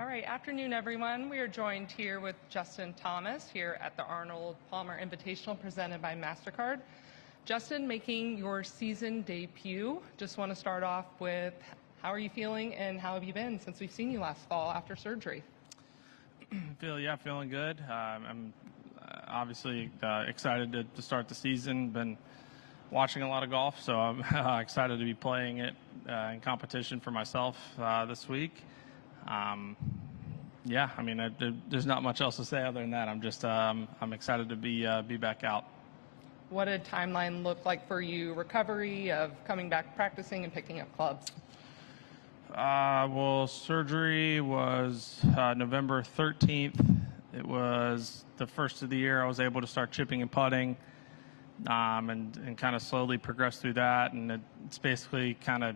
All right, afternoon, everyone. We are joined here with Justin Thomas here at the Arnold Palmer Invitational presented by MasterCard. Justin, making your season debut. Just want to start off with how are you feeling and how have you been since we've seen you last fall after surgery? Feeling good. I'm obviously excited to start the season. Been watching a lot of golf, so I'm excited to be playing it in competition for myself this week. There's not much else to say other than that. I'm excited to be back out. What did timeline look like for you, recovery of coming back practicing and picking up clubs? Surgery was November 13th. It was the first of the year I was able to start chipping and putting and kind of slowly progress through that. And it's basically kind of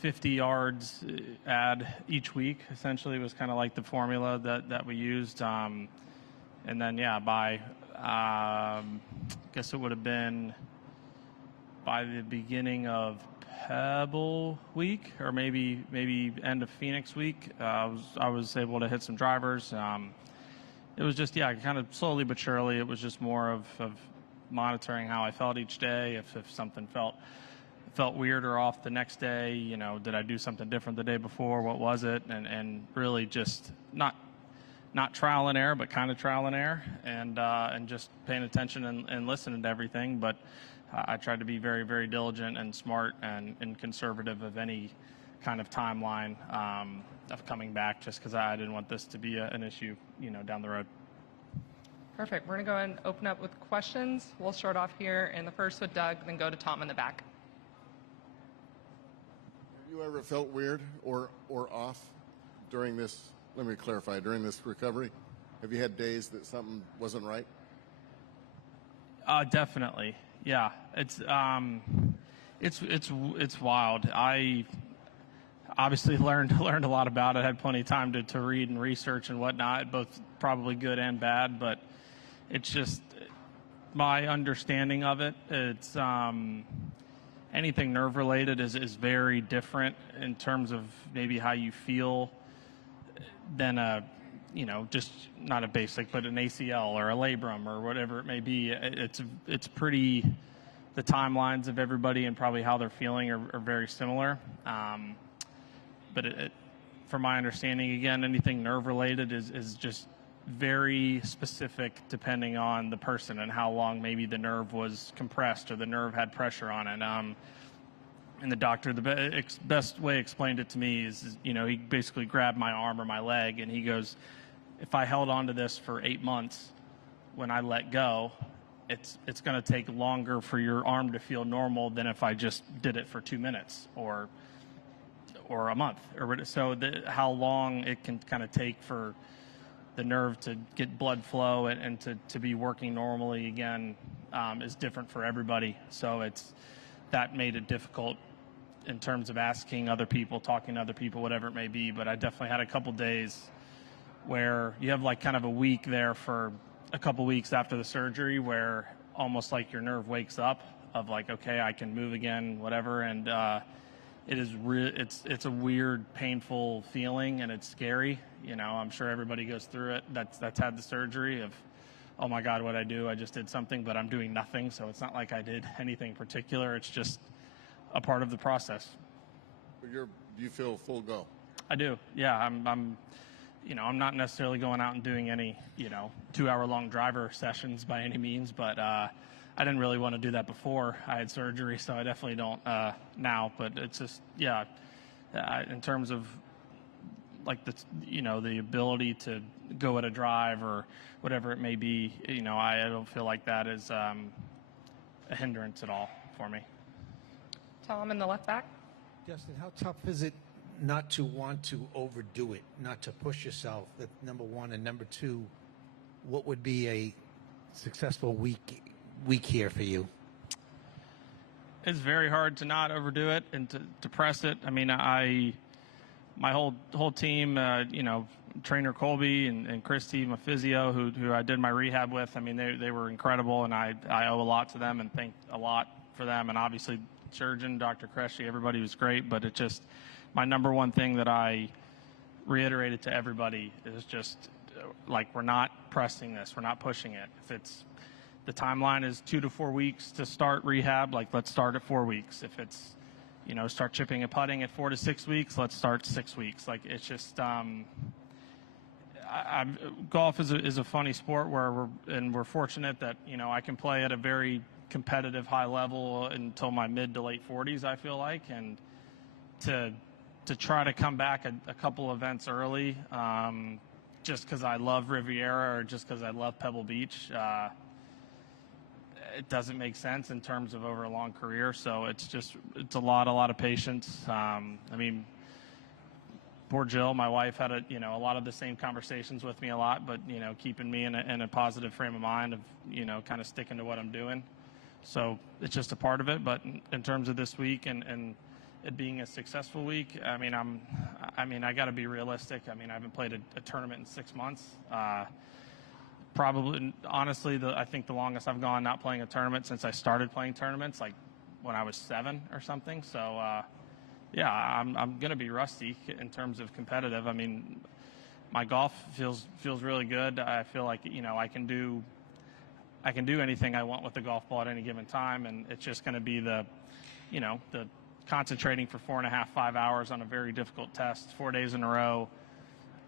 50 yards add each week, essentially, was kind of like the formula that we used. And then, by, I guess it would have been by the beginning of Pebble week or maybe end of Phoenix week, I was able to hit some drivers. It was just, kind of slowly but surely. It was just more of monitoring how I felt each day. If something felt weird or off the next day, did I do something different the day before? What was it? And really just not trial and error, but kind of trial and error, and just paying attention and listening to everything. But I tried to be very, very diligent and smart and conservative of any kind of timeline of coming back, just because I didn't want this to be an issue, down the road. Perfect. We're going to go and open up with questions. We'll start off here in the first with Doug, then go to Tom in the back. Have you ever felt weird or off during this? Let me clarify. During this recovery, have you had days that something wasn't right? Definitely. Yeah. It's wild. I obviously learned a lot about it. Had plenty of time to read and research and whatnot, both probably good and bad. But it's just my understanding of it. It's anything nerve related is very different in terms of maybe how you feel than just not a basic, but an ACL or a labrum or whatever it may be. It's pretty, the timelines of everybody and probably how they're feeling are very similar. But from my understanding, again, anything nerve related is just very specific depending on the person and how long maybe the nerve was compressed or the nerve had pressure on it. And the doctor, the best way explained it to me is he basically grabbed my arm or my leg and he goes, if I held on to this for 8 months, when I let go, it's going to take longer for your arm to feel normal than if I just did it for 2 minutes or a month. So how long it can kind of take for the nerve to get blood flow and to be working normally again is different for everybody. So that made it difficult in terms of asking other people, talking to other people, whatever it may be. But I definitely had a couple days where you have like kind of a week there for a couple weeks after the surgery where almost like your nerve wakes up of like, okay, I can move again, whatever. And it's a weird, painful feeling, and it's scary. I'm sure everybody goes through it. That's had the surgery of, oh my God, what'd I do? I just did something, but I'm doing nothing. So it's not like I did anything particular. It's just a part of the process. But do you feel full go? I do. Yeah. I'm not necessarily going out and doing any, 2-hour-long driver sessions by any means, but I didn't really want to do that before I had surgery, so I definitely don't now. But it's just, in terms of like the ability to go at a drive or whatever it may be, I don't feel like that is a hindrance at all for me. Tom in the left back. Justin, how tough is it not to want to overdo it, not to push yourself? That number one, and number two, what would be a successful week here for you? It's very hard to not overdo it and to press it. I mean, my whole team, trainer Colby and Christy, my physio, who I did my rehab with. I mean, they were incredible, and I owe a lot to them and thank a lot for them. And obviously, surgeon, Dr. Kresge, everybody was great, but it just, my number one thing that I reiterated to everybody is just like, we're not pressing this, we're not pushing it. If it's the timeline is 2 to 4 weeks to start rehab, like, let's start at 4 weeks. If it's, start chipping and putting at 4 to 6 weeks, let's start 6 weeks. Like, it's just golf is a funny sport where we're fortunate that I can play at a very competitive high level until my mid to late 40s, I feel like, and to try to come back a couple events early, just because I love Riviera or just because I love Pebble Beach, it doesn't make sense in terms of over a long career. So it's a lot of patience. Poor Jill, my wife, had a lot of the same conversations with me a lot, but keeping me in a positive frame of mind of kind of sticking to what I'm doing. So it's just a part of it. But in terms of this week and it being a successful week, I got to be realistic. I haven't played a tournament in 6 months. Probably, honestly, I think the longest I've gone not playing a tournament since I started playing tournaments, like when I was 7 or something. So, yeah, I'm going to be rusty in terms of competitive. My golf feels really good. I feel like I can do anything I want with the golf ball at any given time, and it's just going to be the concentrating for 4.5, 5 hours on a very difficult test, 4 days in a row.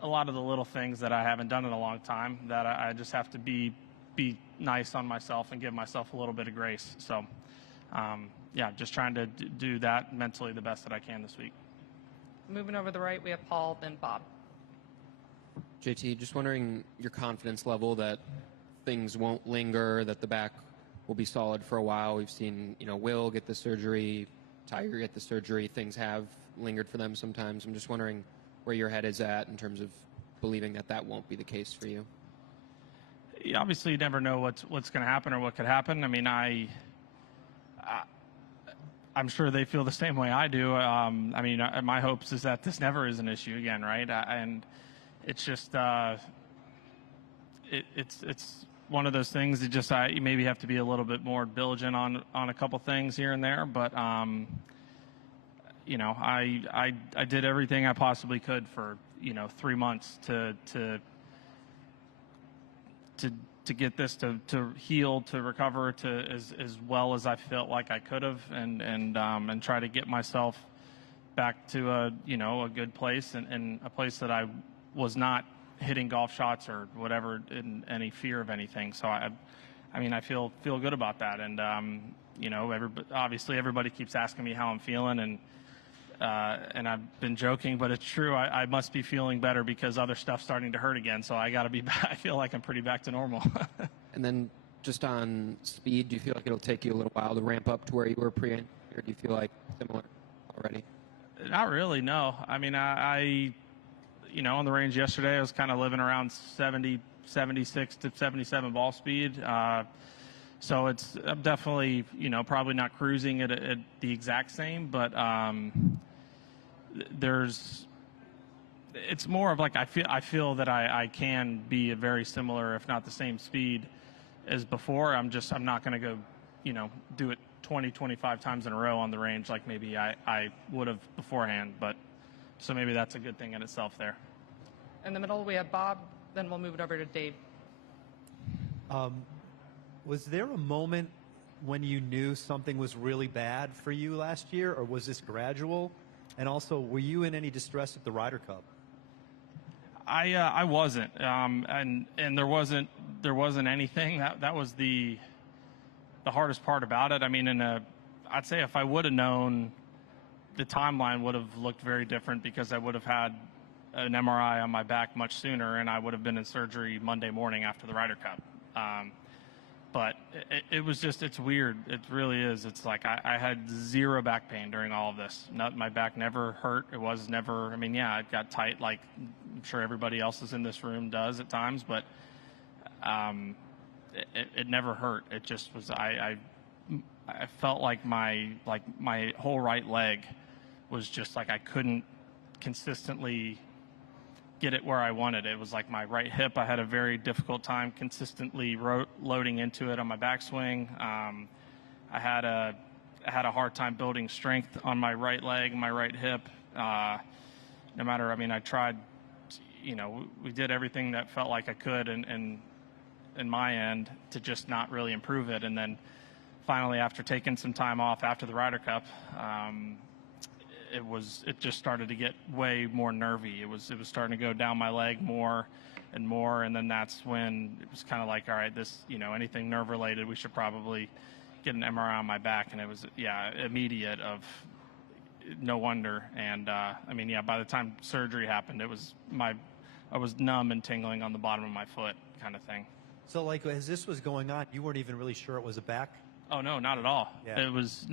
A lot of the little things that I haven't done in a long time that I just have to be nice on myself and give myself a little bit of grace. So, yeah, just trying to do that mentally the best that I can this week. Moving over to the right, we have Paul, then Bob. JT, just wondering your confidence level that things won't linger, that the back will be solid for a while. We've seen, Will get the surgery, Tiger get the surgery. Things have lingered for them sometimes. I'm just wondering where your head is at in terms of believing that won't be the case for you. Yeah, obviously, you never know what's going to happen or what could happen. I'm sure they feel the same way I do. My hopes is that this never is an issue again, right? And it's just it's one of those things that you maybe have to be a little bit more diligent on a couple things here and there. But I did everything I possibly could for 3 months to get this to heal, to recover, to as well as I felt like I could have, and try to get myself back to a good place and a place that I was not hitting golf shots or whatever in any fear of anything. So I feel good about that, and obviously everybody keeps asking me how I'm feeling, and I've been joking, but it's true. I must be feeling better because other stuff's starting to hurt again. So I got to be back. I feel like I'm pretty back to normal. And then just on speed, do you feel like it'll take you a little while to ramp up to where you were pre, or do you feel like similar already? Not really, no. I on the range yesterday, I was kind of living around 70, 76 to 77 ball speed. So I'm definitely, probably not cruising at the exact same, but it's more of like I feel that I can be a very similar, if not the same speed as before. I'm not going to go, do it 20, 25 times in a row on the range like maybe I would have beforehand. But so maybe that's a good thing in itself there. In the middle, we have Bob. Then we'll move it over to Dave. Was there a moment when you knew something was really bad for you last year, or was this gradual? And also, were you in any distress at the Ryder Cup? I wasn't, and there wasn't anything. That was the hardest part about it. I'd say if I would have known, the timeline would have looked very different because I would have had an MRI on my back much sooner, and I would have been in surgery Monday morning after the Ryder Cup. But it was just, it's weird. It really is. It's like I had zero back pain during all of this. My back never hurt. It was never, it got tight like I'm sure everybody else is in this room does at times, but it never hurt. It just was, I felt like my whole right leg was just like I couldn't consistently get it where I wanted. It was like my right hip. I had a very difficult time consistently loading into it on my backswing. I had a hard time building strength on my right leg, my right hip. No matter, I tried we did everything that felt like I could in my end to just not really improve it. And then finally, after taking some time off after the Ryder Cup, it just started to get way more nervy. It was starting to go down my leg more and more, and then that's when it was kind of like, all right, this, anything nerve related, we should probably get an MRI on my back. And it was immediate of no wonder. And by the time surgery happened, I was numb and tingling on the bottom of my foot, kind of thing. So, like, as this was going on, you weren't even really sure it was a back? Oh, no, not at all. Yeah. It was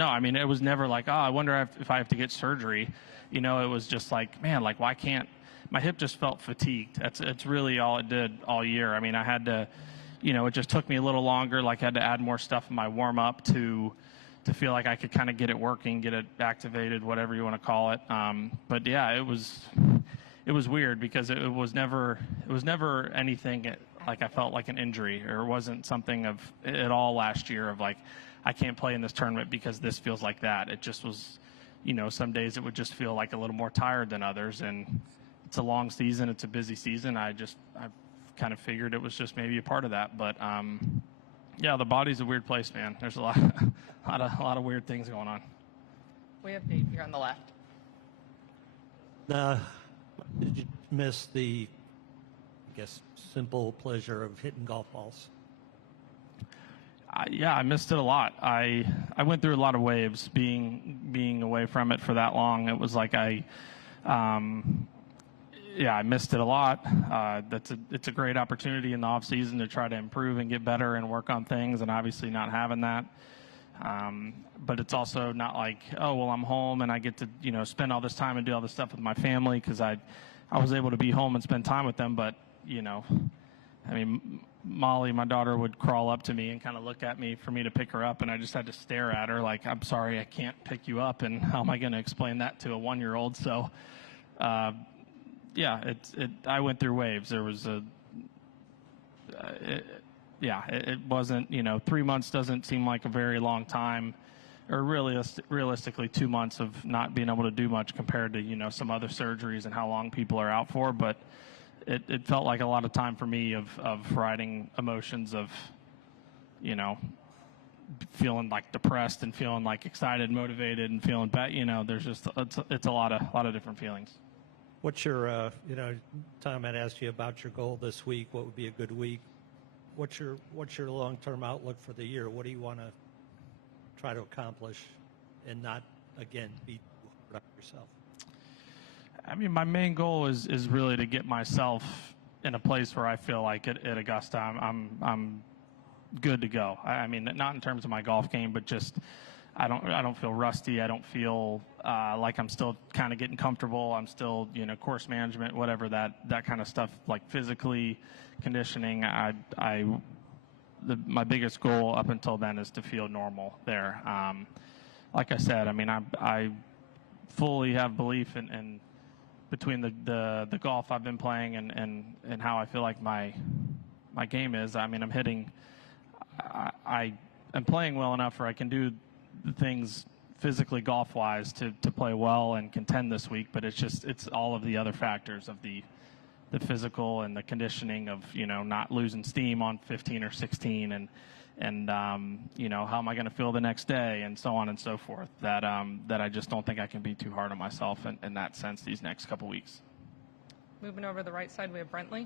never like, I wonder if I have to get surgery. It was just like, man, like, why can't, my hip just felt fatigued. It's really all it did all year. I mean, I had to, it just took me a little longer, like I had to add more stuff in my warm up to feel like I could kind of get it working, get it activated, whatever you want to call it. But yeah, it was weird because it was never anything like I felt like an injury, or it wasn't something of at all last year of like, I can't play in this tournament because this feels like that. It just was, some days it would just feel like a little more tired than others. And it's a long season. It's a busy season. I kind of figured it was just maybe a part of that. But, yeah, the body's a weird place, man. There's a lot of weird things going on. We have Dave here on the left. Did you miss the, I guess, simple pleasure of hitting golf balls? I missed it a lot. I went through a lot of waves being away from it for that long. It was like I missed it a lot. It's a great opportunity in the off season to try to improve and get better and work on things, and obviously not having that. But it's also not like, oh, well, I'm home and I get to, spend all this time and do all this stuff with my family, because I was able to be home and spend time with them. But, Molly, my daughter, would crawl up to me and kind of look at me for me to pick her up, and I just had to stare at her like, I'm sorry, I can't pick you up, and how am I going to explain that to a 1-year-old? So, I went through waves. There was it wasn't, 3 months doesn't seem like a very long time, or realistically 2 months of not being able to do much compared to, some other surgeries and how long people are out for. But it felt like a lot of time for me of riding emotions of, feeling like depressed and feeling like excited, motivated, and feeling bad. There's just, it's a lot of different feelings. What's your, Tom had asked you about your goal this week. What would be a good week? What's your long-term outlook for the year? What do you want to try to accomplish and not, again, be hard on yourself? My main goal is really to get myself in a place where I feel like at Augusta I'm good to go. Not in terms of my golf game, but just I don't feel rusty. I don't feel like I'm still kind of getting comfortable. I'm still, course management, whatever that kind of stuff, like physically, conditioning. My biggest goal up until then is to feel normal there. Like I said, I fully have belief in between the golf I've been playing and how I feel like my game is. I'm hitting. I'm playing well enough where I can do the things physically golf-wise to play well and contend this week, but it's all of the other factors of the physical and the conditioning of, not losing steam on 15 or 16 and how am I going to feel the next day and so on and so forth, that I just don't think I can be too hard on myself in that sense these next couple weeks. Moving over to the right side, we have Brentley.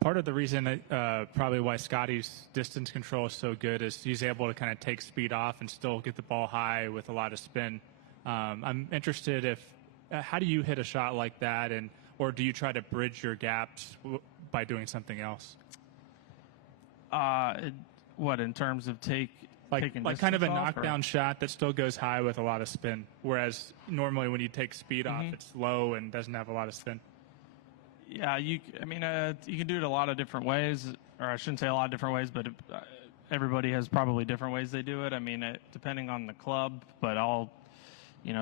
Part of the reason probably why Scotty's distance control is so good is he's able to kind of take speed off and still get the ball high with a lot of spin. I'm interested how do you hit a shot like that, or do you try to bridge your gaps by doing something else? What, in terms of taking kind of a off, knockdown shot that still goes high with a lot of spin, whereas normally when you take speed off, it's low and doesn't have a lot of spin. Yeah, you can do it a lot of different ways, or I shouldn't say a lot of different ways, but everybody has probably different ways they do it. Depending on the club, but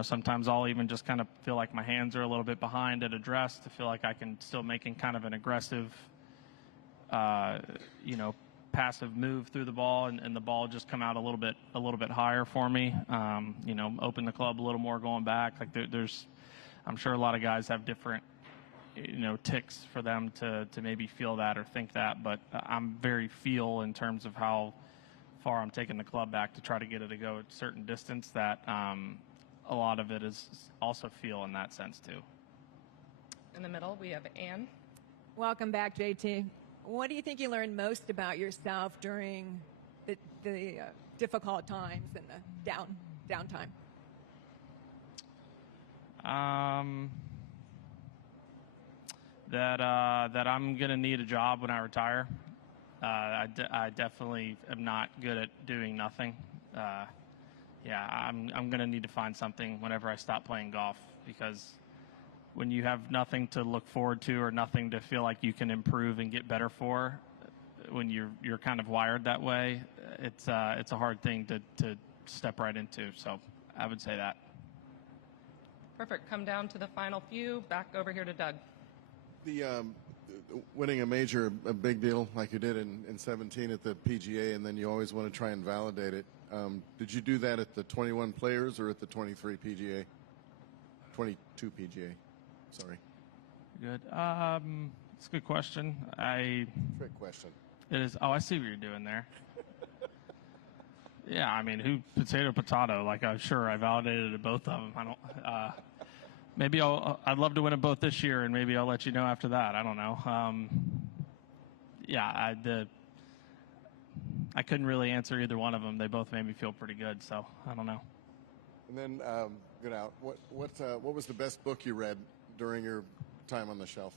sometimes I'll even just kind of feel like my hands are a little bit behind at address to feel like I can still making kind of an aggressive, passive move through the ball, and the ball just come out a little bit higher for me. Open the club a little more going back. Like I'm sure a lot of guys have different ticks for them to maybe feel that or think that. But I'm very feel in terms of how far I'm taking the club back to try to get it to go a certain distance. That a lot of it is also feel in that sense too. In the middle, we have Ann. Welcome back, JT. What do you think you learned most about yourself during the difficult times and the downtime? That I'm gonna need a job when I retire. I definitely am not good at doing nothing. I'm gonna need to find something whenever I stop playing golf, because when you have nothing to look forward to or nothing to feel like you can improve and get better for, when you're kind of wired that way, it's a hard thing to step right into. So I would say that. Perfect. Come down to the final few. Back over here to Doug. The winning a major, a big deal like you did in 17 at the PGA, and then you always want to try and validate it. Did you do that at the 21 Players or at the 23 PGA? 22 PGA. Sorry. Good. It's a good question. Trick question. It is. Oh, I see what you're doing there. Yeah, I mean, potato. Like, I'm sure I validated at both of them. I don't. Maybe I'd love to win them both this year, and maybe I'll let you know after that. I don't know. I couldn't really answer either one of them. They both made me feel pretty good, so I don't know. And then, get out. What was the best book you read during your time on the shelf?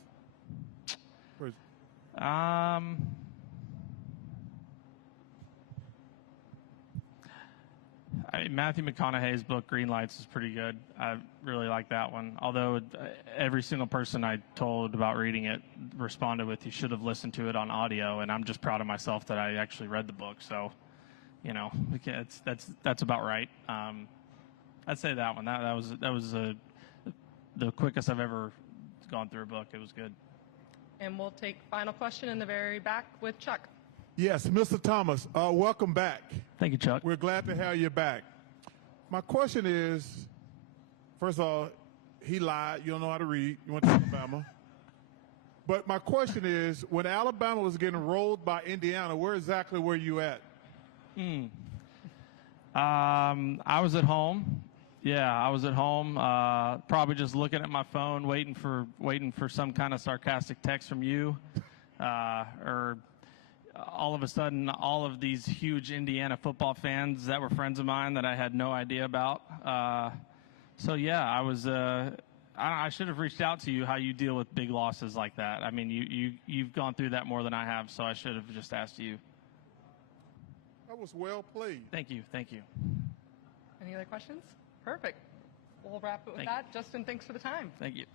Matthew McConaughey's book Green Lights is pretty good. I really like that one. Although every single person I told about reading it responded with, "You should have listened to it on audio." And I'm just proud of myself that I actually read the book. So, that's about right. I'd say that one. That was the quickest I've ever gone through a book. It was good. And we'll take final question in the very back with Chuck. Yes, Mr. Thomas, welcome back. Thank you, Chuck. We're glad to have you back. My question is, first of all, he lied. You don't know how to read. You went to Alabama. But my question is, when Alabama was getting rolled by Indiana, where exactly were you at? I was at home. Yeah, I was at home, probably just looking at my phone, waiting for some kind of sarcastic text from you, or all of a sudden, all of these huge Indiana football fans that were friends of mine that I had no idea about. So yeah, I was. I should have reached out to you how you deal with big losses like that. I mean, you've gone through that more than I have, so I should have just asked you. That was well played. Thank you. Any other questions? Perfect. We'll wrap it with that. Justin, thanks for the time. Thank you.